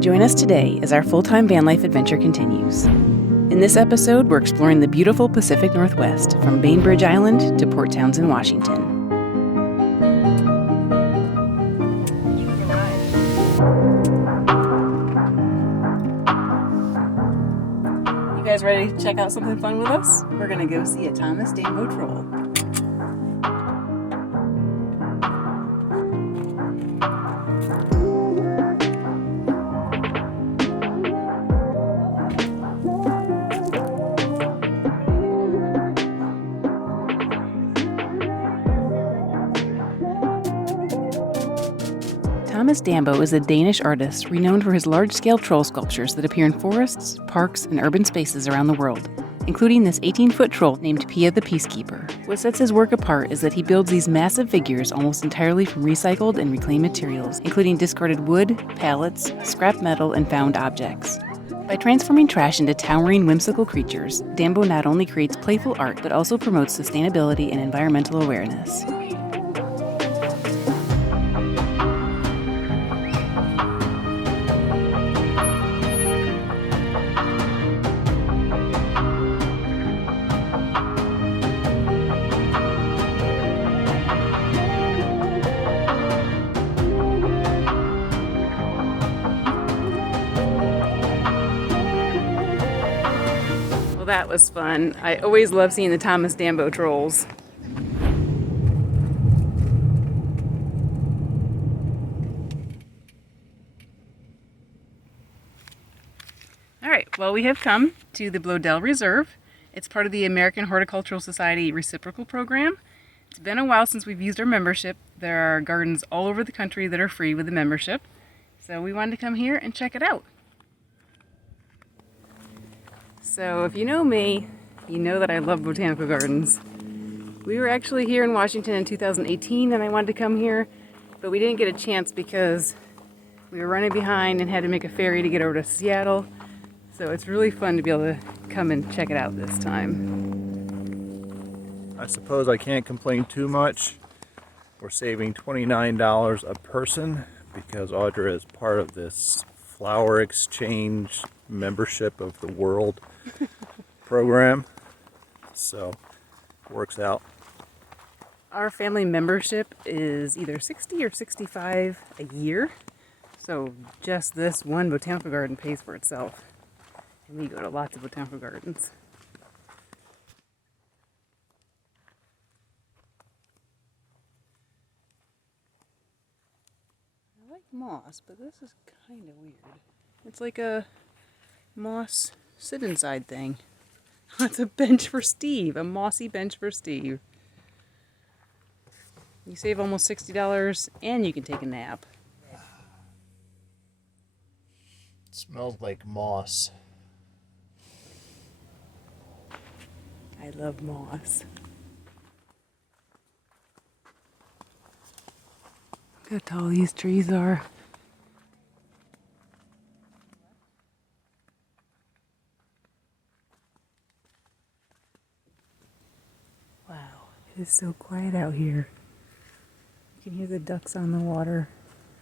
Join us today as our full-time van life adventure continues. In this episode, we're exploring the beautiful Pacific Northwest, from Bainbridge Island to Port Townsend, Washington. You guys ready to check out something fun with us? We're going to go see a Thomas Dambo troll. Thomas Dambo is a Danish artist renowned for his large-scale troll sculptures that appear in forests, parks, and urban spaces around the world, including this 18-foot troll named Pia the Peacekeeper. What sets his work apart is that he builds these massive figures almost entirely from recycled and reclaimed materials, including discarded wood, pallets, scrap metal, and found objects. By transforming trash into towering, whimsical creatures, Dambo not only creates playful art but also promotes sustainability and environmental awareness. That was fun. I always love seeing the Thomas Dambo trolls. All right, well, we have come to the Bloedel Reserve. It's part of the American Horticultural Society reciprocal program. It's been a while since we've used our membership. There are gardens all over the country that are free with the membership. So we wanted to come here and check it out. So if you know me, you know that I love botanical gardens. We were actually here in Washington in 2018 and I wanted to come here, but we didn't get a chance because we were running behind and had to make a ferry to get over to Seattle. So it's really fun to be able to come and check it out this time. I suppose I can't complain too much. We're saving $29 a person because Audra is part of this flower exchange membership of the world program, so works out. Our family membership is either 60 or 65 a year, so just this one botanical garden pays for itself, and we go to lots of botanical gardens. I like moss, but this is kind of weird. It's like a moss sit-inside thing. It's a bench for Steve, a mossy bench for Steve. You save almost $60 and you can take a nap. It smells like moss. I love moss. Look how tall these trees are. It's so quiet out here. You can hear the ducks on the water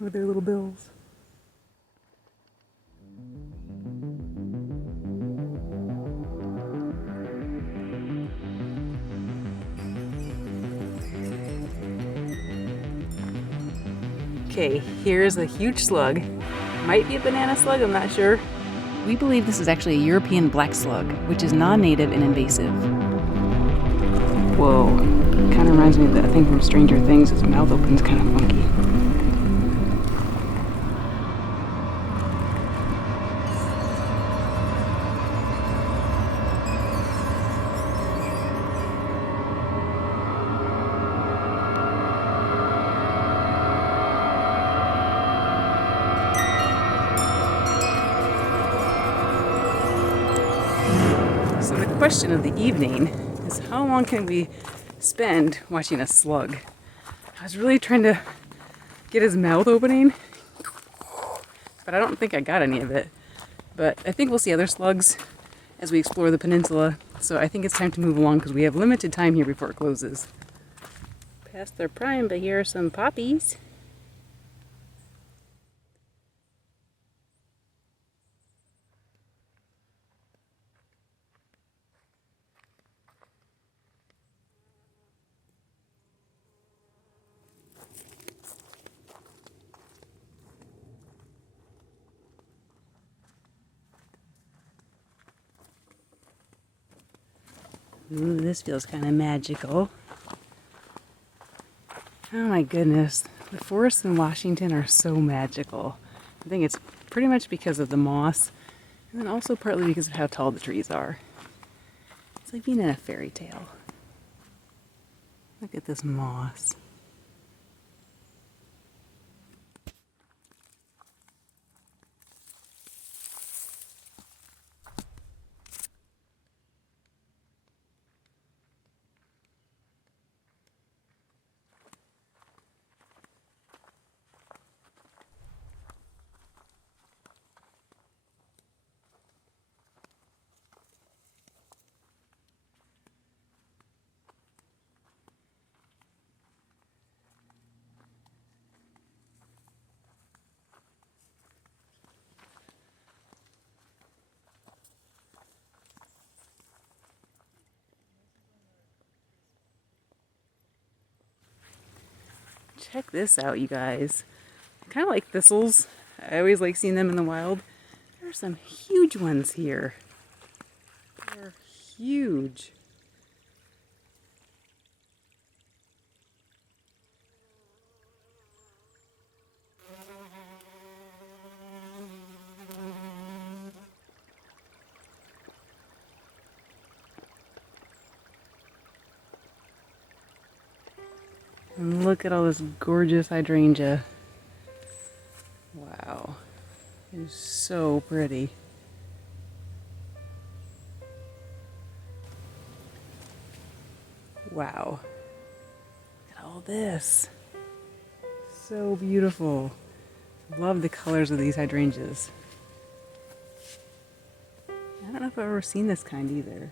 with their little bills. Okay, here's a huge slug. Might be a banana slug, I'm not sure. We believe this is actually a European black slug, which is non-native and invasive. Whoa. Kind of reminds me of that thing from Stranger Things. His mouth opens kind of funky. So the question of the evening is, how long can we spend watching a slug? I was really trying to get his mouth opening, but I don't think I got any of it. But I think we'll see other slugs as we explore the peninsula, so I think it's time to move along because we have limited time here before it closes. Past their prime, but here are some poppies. Ooh, this feels kind of magical. Oh my goodness, the forests in Washington are so magical. I think it's pretty much because of the moss, and then also partly because of how tall the trees are. It's like being in a fairy tale. Look at this moss. Check this out, you guys. Kind of like thistles. I always like seeing them in the wild. There are some huge ones here. They're huge. And look at all this gorgeous hydrangea. Wow. It is so pretty. Wow. Look at all this. So beautiful. Love the colors of these hydrangeas. I don't know if I've ever seen this kind either.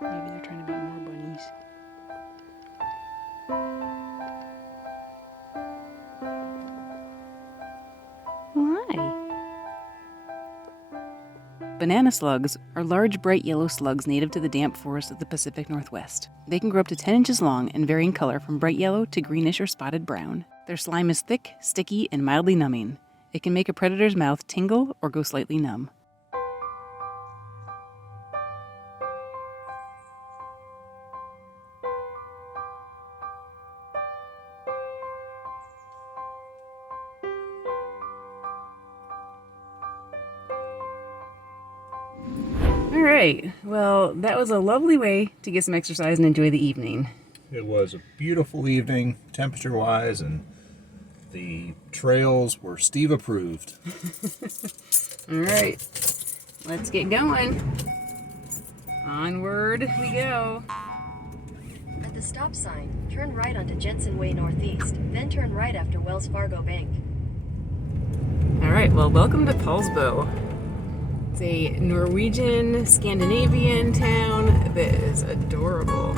Maybe they're trying to be more bunnies. Why? Banana slugs are large, bright yellow slugs native to the damp forests of the Pacific Northwest. They can grow up to 10 inches long and vary in color from bright yellow to greenish or spotted brown. Their slime is thick, sticky, and mildly numbing. It can make a predator's mouth tingle or go slightly numb. Alright, well, that was a lovely way to get some exercise and enjoy the evening. It was a beautiful evening, temperature-wise, and the trails were Steve approved. Alright, let's get going. Onward we go. At the stop sign, turn right onto Jensen Way Northeast, then turn right after Wells Fargo Bank. Alright, well, welcome to Poulsbo. It's a Norwegian, Scandinavian town that is adorable.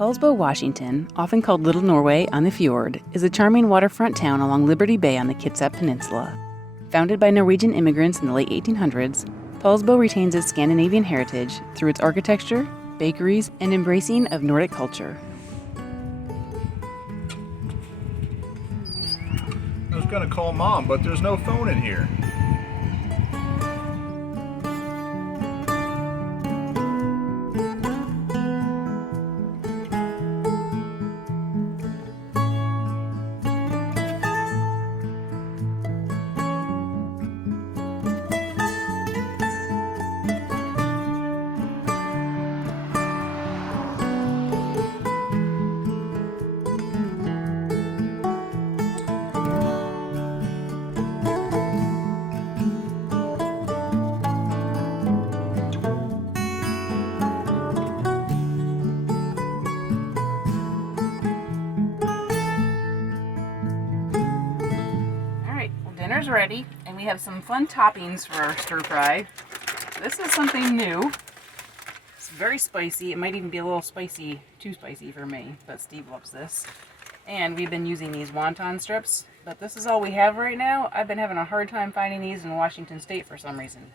Poulsbo, Washington, often called Little Norway on the Fjord, is a charming waterfront town along Liberty Bay on the Kitsap Peninsula. Founded by Norwegian immigrants in the late 1800s, Poulsbo retains its Scandinavian heritage through its architecture, bakeries, and embracing of Nordic culture. I was going to call Mom, but there's no phone in here. Dinner's ready, and we have some fun toppings for our stir fry. This is something new. It's very spicy. It might even be a little spicy, too spicy for me, but Steve loves this. And we've been using these wonton strips, but this is all we have right now. I've been having a hard time finding these in Washington State for some reason.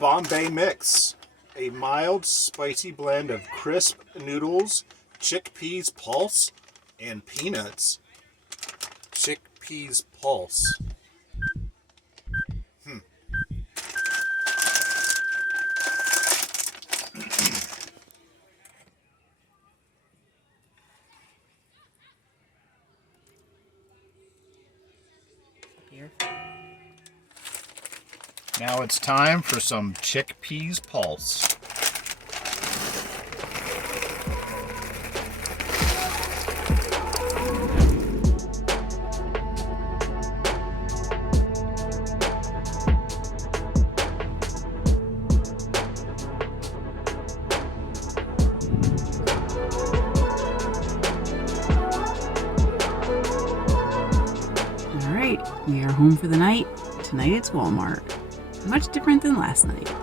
Bombay Mix, a mild, spicy blend of crisp noodles, chickpeas pulse, and peanuts. Chickpeas pulse. Here. Now it's time for some chickpeas pulse. We are home for the night. Tonight it's Walmart. Much different than last night.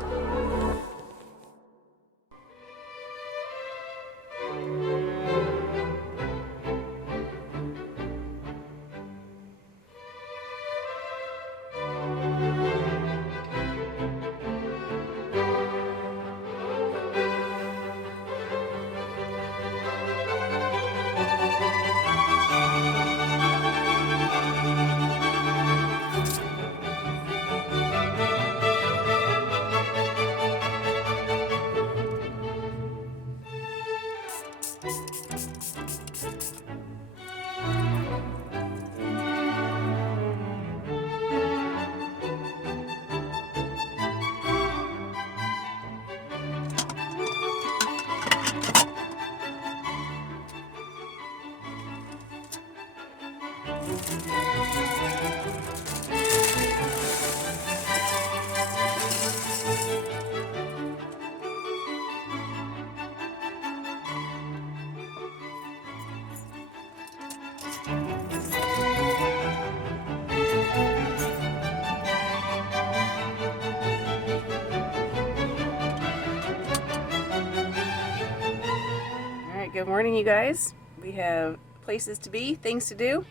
Good morning, you guys. We have places to be, things to do,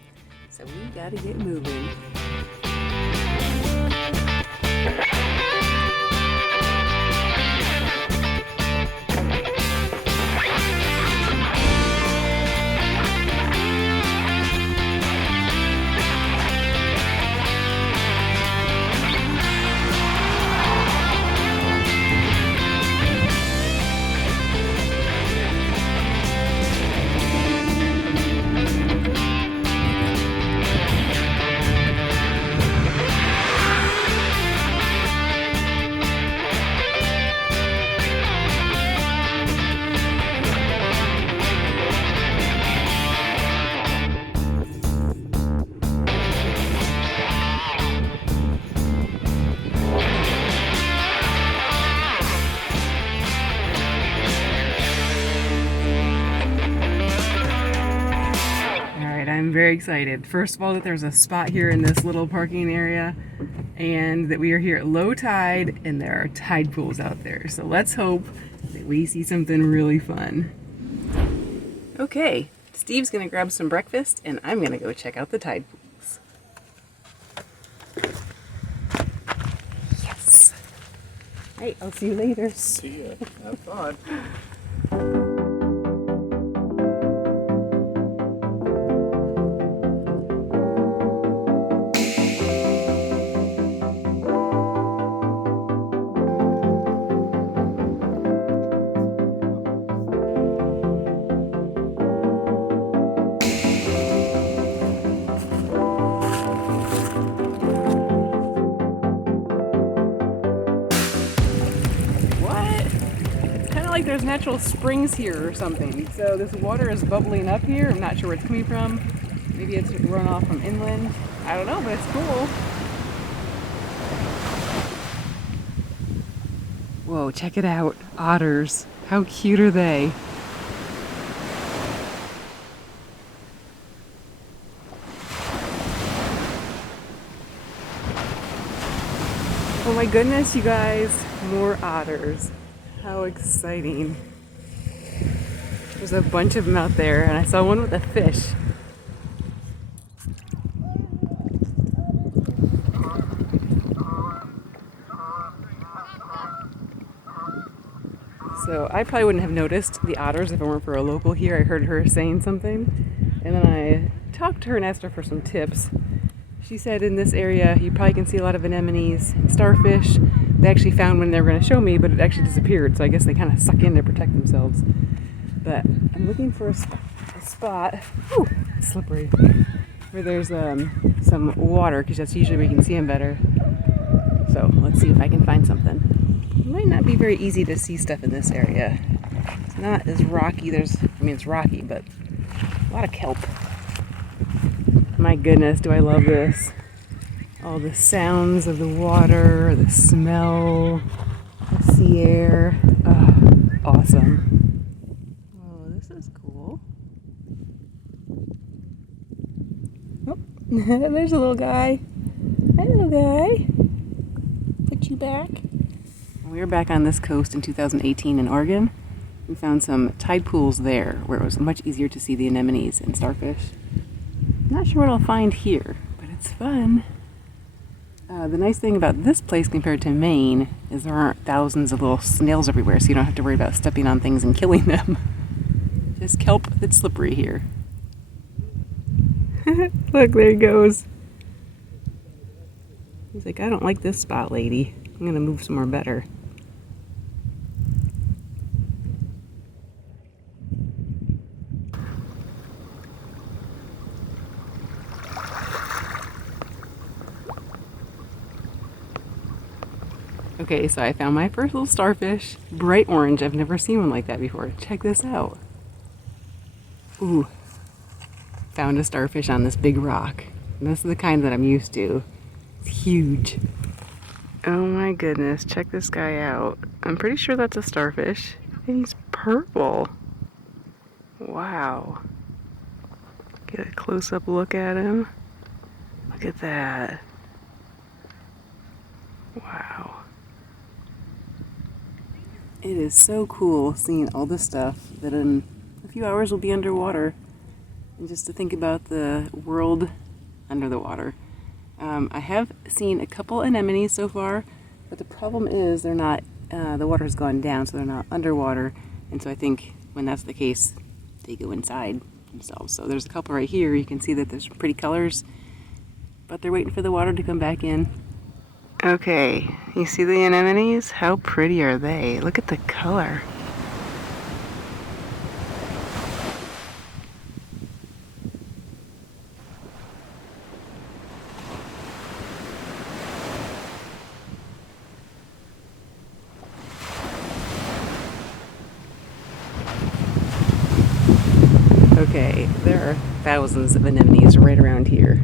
so we gotta get moving. I'm very excited. First of all, that there's a spot here in this little parking area, and that we are here at low tide and there are tide pools out there. So let's hope we see something really fun. Okay, Steve's gonna grab some breakfast and I'm gonna go check out the tide pools. Yes! Hey, I'll see you later. See ya. Have fun. Like there's natural springs here or something. So this water is bubbling up here. I'm not sure where it's coming from. Maybe it's runoff from inland. I don't know, but it's cool. Whoa, check it out. Otters. How cute are they? Oh my goodness, you guys. More otters. How exciting. There's a bunch of them out there, and I saw one with a fish. So I probably wouldn't have noticed the otters if it weren't for a local here. I heard her saying something, and then I talked to her and asked her for some tips. She said in this area you probably can see a lot of anemones and starfish. They actually found one they were going to show me, but it actually disappeared, so I guess they kind of suck in to protect themselves. But I'm looking for a spot, whew, it's slippery, where there's some water, because that's usually where you can see them better. So let's see if I can find something. It might not be very easy to see stuff in this area. It's not as rocky. It's rocky, but a lot of kelp. My goodness, do I love this. All the sounds of the water, the smell, the sea air. Awesome. Oh, this is cool. Oh, there's a little guy. Hi, little guy. Put you back. We were back on this coast in 2018 in Oregon. We found some tide pools there where it was much easier to see the anemones and starfish. Not sure what I'll find here, but it's fun. The nice thing about this place compared to Maine is there aren't thousands of little snails everywhere, so you don't have to worry about stepping on things and killing them. Just kelp that's slippery here. Look, there he goes. He's like, I don't like this spot, lady. I'm gonna move somewhere better. Okay, so I found my first little starfish. Bright orange. I've never seen one like that before. Check this out. Ooh. Found a starfish on this big rock. And this is the kind that I'm used to. It's huge. Oh my goodness, check this guy out. I'm pretty sure that's a starfish. And he's purple. Wow. Get a close-up look at him. Look at that. Wow. It is so cool seeing all this stuff that in a few hours will be underwater. And just to think about the world under the water. I have seen a couple anemones so far, but the problem is they're not, the water's gone down, so they're not underwater. And so I think when that's the case, they go inside themselves. So there's a couple right here. You can see that there's pretty colors, but they're waiting for the water to come back in. Okay, you see the anemones? How pretty are they? Look at the color. Okay, there are thousands of anemones right around here.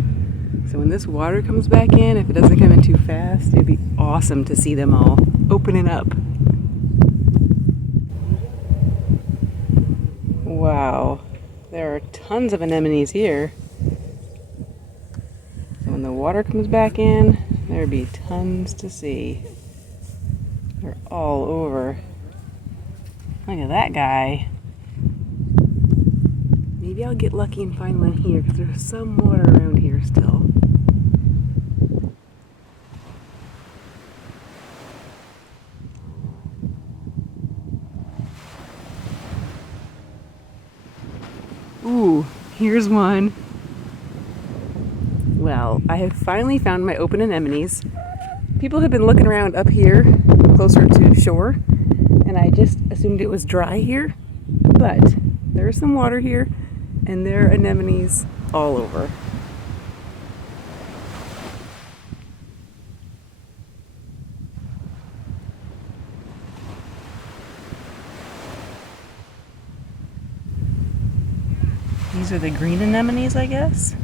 So when this water comes back in, if it doesn't come in too fast, it'd be awesome to see them all opening up. Wow, there are tons of anemones here. So when the water comes back in, there'd be tons to see. They're all over. Look at that guy. Maybe I'll get lucky and find one here because there's some water around here still. Ooh, here's one. Well, I have finally found my open anemones. People have been looking around up here, closer to shore, and I just assumed it was dry here, but there's some water here, and there are anemones all over. These are the green anemones, I guess.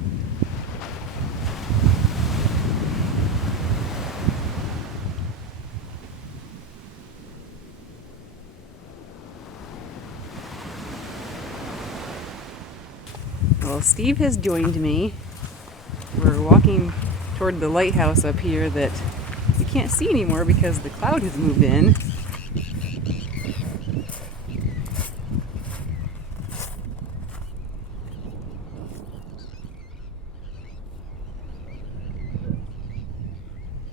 Well, Steve has joined me. We're walking toward the lighthouse up here that we can't see anymore because the cloud has moved in.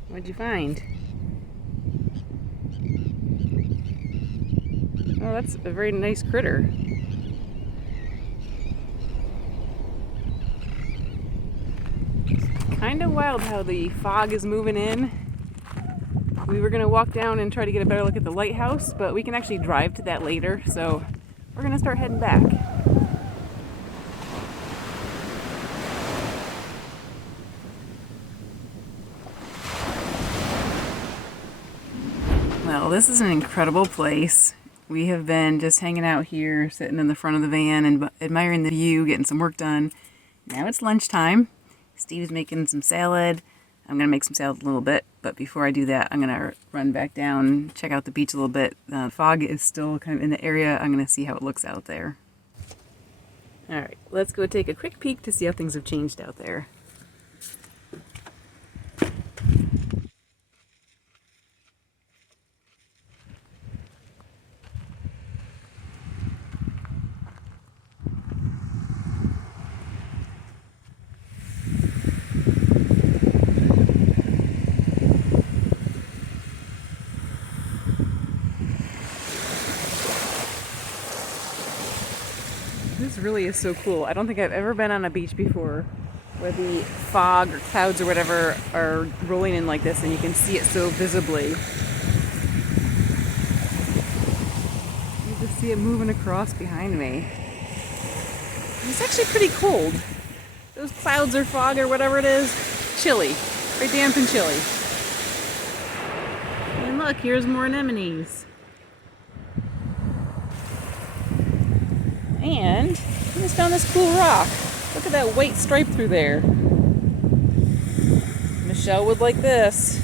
What'd you find? Oh, that's a very nice critter. Kind of wild how the fog is moving in. We were going to walk down and try to get a better look at the lighthouse, but we can actually drive to that later, so we're going to start heading back. Well, this is an incredible place. We have been just hanging out here, sitting in the front of the van and admiring the view, getting some work done. Now it's lunchtime. Steve's making some salad. I'm going to make some salad a little bit, but before I do that, I'm going to run back down, check out the beach a little bit. The fog is still kind of in the area. I'm going to see how it looks out there. All right, let's go take a quick peek to see how things have changed out there. This really is so cool. I don't think I've ever been on a beach before where the fog or clouds or whatever are rolling in like this and you can see it so visibly. You can see it moving across behind me. It's actually pretty cold. Those clouds or fog or whatever it is, chilly. Very damp and chilly. And look, here's more anemones. And I just found this cool rock. Look at that white stripe through there. Michelle would like this.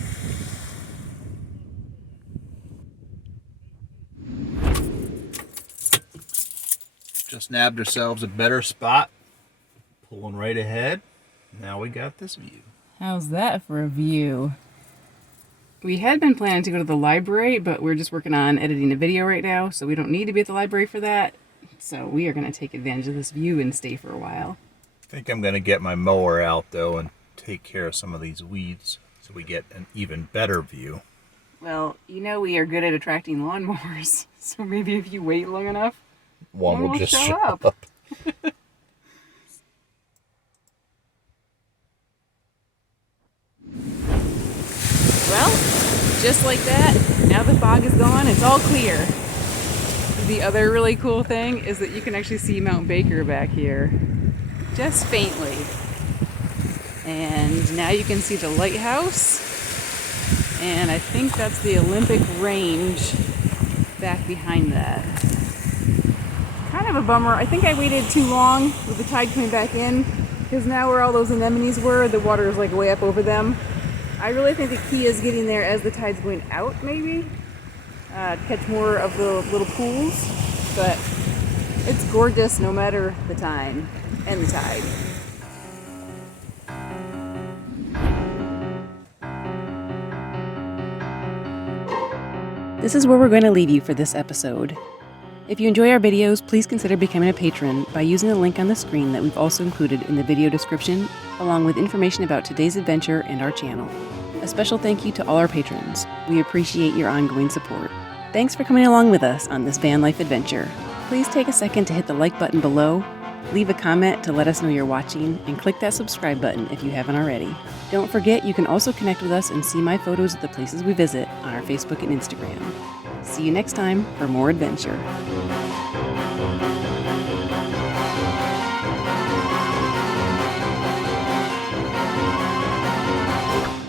Just nabbed ourselves a better spot. Pulling right ahead. Now we got this view. How's that for a view? We had been planning to go to the library, but we're just working on editing a video right now, so we don't need to be at the library for that. So we are going to take advantage of this view and stay for a while. I think I'm going to get my mower out, though, and take care of some of these weeds so we get an even better view. Well, you know we are good at attracting lawnmowers, so maybe if you wait long enough, One will just show up. Well, just like that, now the fog is gone, it's all clear. The other really cool thing is that you can actually see Mount Baker back here, just faintly. And now you can see the lighthouse, and I think that's the Olympic Range back behind that. Kind of a bummer. I think I waited too long with the tide coming back in, because now where all those anemones were, the water is like way up over them. I really think the key is getting there as the tide's going out, maybe. Catch more of the little pools, but it's gorgeous no matter the time and the tide. This is where we're going to leave you for this episode. If you enjoy our videos, please consider becoming a patron by using the link on the screen that we've also included in the video description, along with information about today's adventure and our channel. A special thank you to all our patrons. We appreciate your ongoing support. Thanks for coming along with us on this van life adventure. Please take a second to hit the like button below, leave a comment to let us know you're watching, and click that subscribe button if you haven't already. Don't forget, you can also connect with us and see my photos of the places we visit on our Facebook and Instagram. See you next time for more adventure.